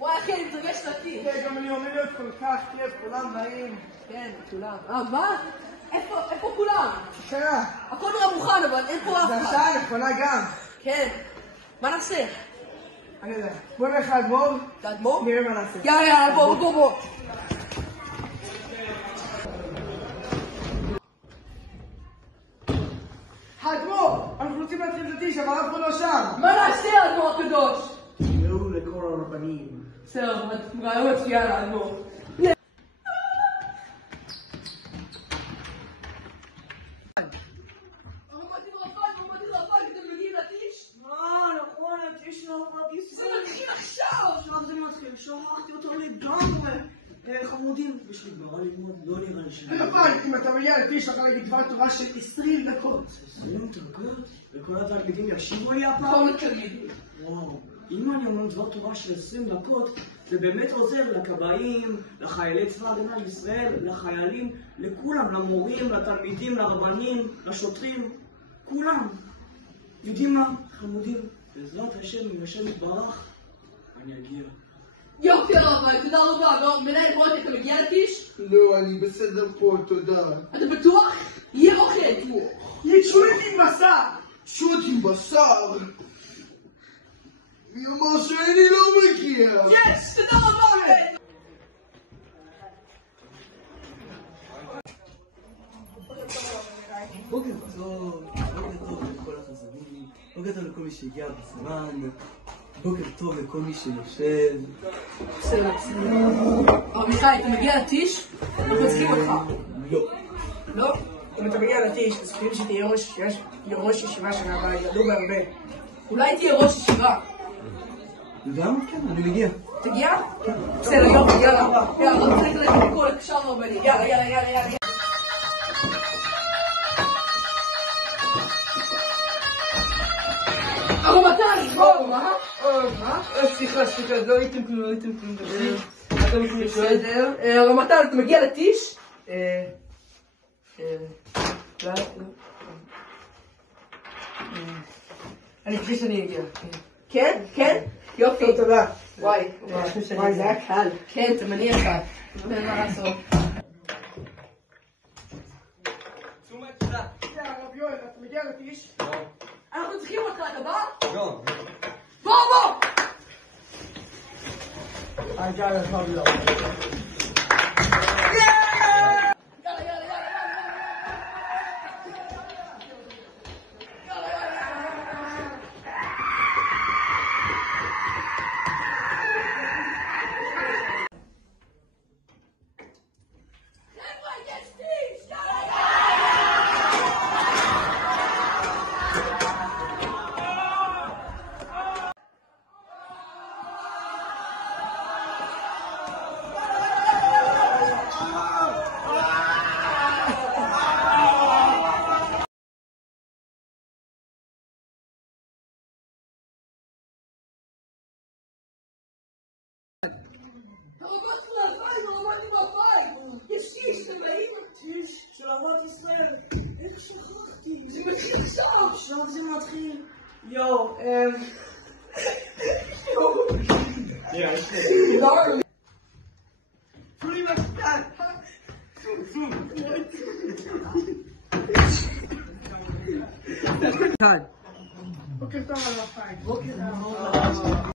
וואי אחי, אני מתרגש אותי. כן, גם אני עומד להיות כל כך כיף, כולם באים. כן, כולם. מה? איפה כולם? קרה? הכל נראה מוכן, אבל אין פה אף זה אחד. השעה נכונה גם. כן. מה נעשה? אני יודע. בוא נלך לאדמו"ר. לאדמו"ר? נראה מה נעשה. יאללה, בוא. האדמו"ר! אנחנו רוצים להתחיל את הטיש, אבל אף אחד לא שם. מה נעשה, האדמו"ר הקדוש? תראו לכל הרבנים. בסדר, רעיון מצוין, האדמו"ר. נכון, הטיש של הרב ישראל. זה מתחיל עכשיו! עכשיו זה מתחיל, שכחתי אותו לגמרי. חמודים, יש לי גמרא ללמוד, לא נראה לי שאני... אבל אם אתה מגיע לטיש, אתה להגיד דבר תורה של 20 דקות. 20 דקות? וכל התלמידים יקשיבו לי הפעם? כל התלמידים. וואו, אם אני אומר דבר תורה של 20 דקות, זה באמת עוזר לכבאים, לחיילי צבא ההגנה לישראל, לחיילים, לכולם, למורים, לתלמידים, לרבנים, לשוטרים, כולם. יודעים מה? חמודים, בעזרת השם, אם השם יתברך, אני אגיע. יופי רבי, תודה רבה. מנהל ברוטי, אתה מגיע לטיש? לא, אני בסדר פה, תודה. אתה בטוח? יהיה אוכל. יצ'ו איתי בשר! שוט עם בשר! מי אמר שאני לא מגיע? יש! תודה רבה! בוקר טוב לכל החזנים, בוקר טוב לכל מי שהגיע בזמן, בוקר טוב לכל מי שיושב. בסדר. מיכאל, אתה מגיע לטיש? אנחנו צריכים אותך. לא. לא? אם אתה מגיע לטיש, תסכים שתהיה ראש ישיבה שנה הבאה, ידעו בהרבה. אולי תהיה ראש ישיבה. גם? כן, אני מגיע. תגיע? בסדר, יופי, יאללה. יאללה, לא צריך ללכת לכל הקשר רבני. יאללה. הרמטכ"ל, בואו, מה? סליחה, לא הייתם כלום, אתם בסדר. הרמטכ"ל, אתה מגיע לטיש? אני חושב שאני אגיע. כן? יופי. תודה. וואי, זה היה קל. כן, תמני אחד. לא יודע מה לעשות. הרב יואל, אתה מגיע לטיש? אנחנו צריכים אותך, אתה בא? לא. בוא! I got it, הרב יואל. יש טיש, אתם באים? טיש של אהבת ישראל. איך שכחתי? זה מתחיל עכשיו! עכשיו זה מתחיל. יואו, פולי מסתן! בוקר טוב על הפיים. בוקר טוב.